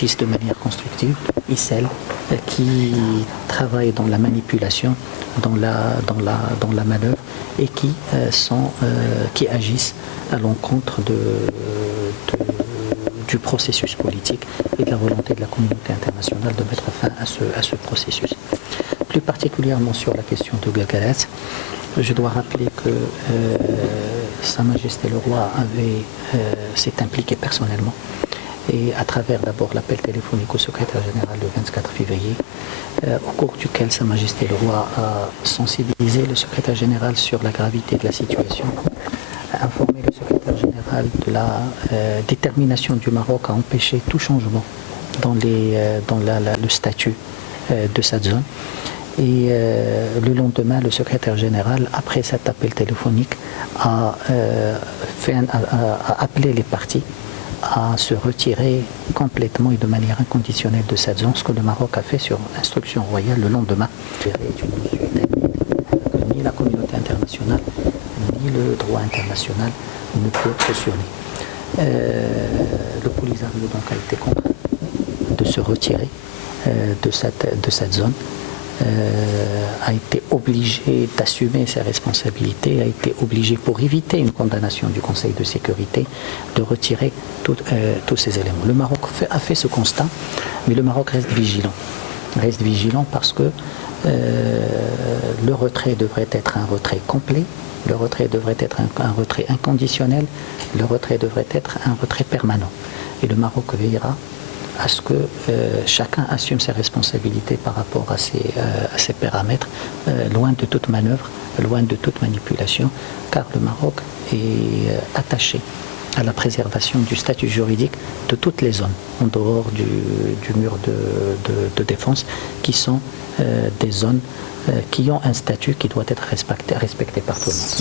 agissent de manière constructive et celles qui travaillent dans la manipulation, dans la manœuvre et qui agissent à l'encontre du processus politique et de la volonté de la communauté internationale de mettre fin à ce processus. Plus particulièrement sur la question de Guéguérès, je dois rappeler que Sa Majesté le Roi s'est impliqué personnellement et à travers d'abord l'appel téléphonique au secrétaire général le 24 février, au cours duquel Sa Majesté le Roi a sensibilisé le secrétaire général sur la gravité de la situation, a informé le secrétaire général de la détermination du Maroc à empêcher tout changement dans le statut de cette zone. Et le lendemain, le secrétaire général, après cet appel téléphonique, a appelé les partis à se retirer complètement et de manière inconditionnelle de cette zone, ce que le Maroc a fait sur instruction royale le lendemain. Ni la communauté internationale, ni le droit international ne peut cautionner. Le Polisario donc a été contraint de se retirer de cette zone. A été obligé d'assumer ses responsabilités, a été obligé, pour éviter une condamnation du Conseil de sécurité, de retirer tous ces éléments. Le Maroc a fait ce constat, mais le Maroc reste vigilant. Reste vigilant parce que le retrait devrait être un retrait complet, le retrait devrait être un retrait inconditionnel, le retrait devrait être un retrait permanent. Et le Maroc veillera à ce que chacun assume ses responsabilités par rapport à ces paramètres, loin de toute manœuvre, loin de toute manipulation, car le Maroc est attaché à la préservation du statut juridique de toutes les zones, en dehors du mur de défense, qui sont des zones qui ont un statut qui doit être respecté par tout le monde.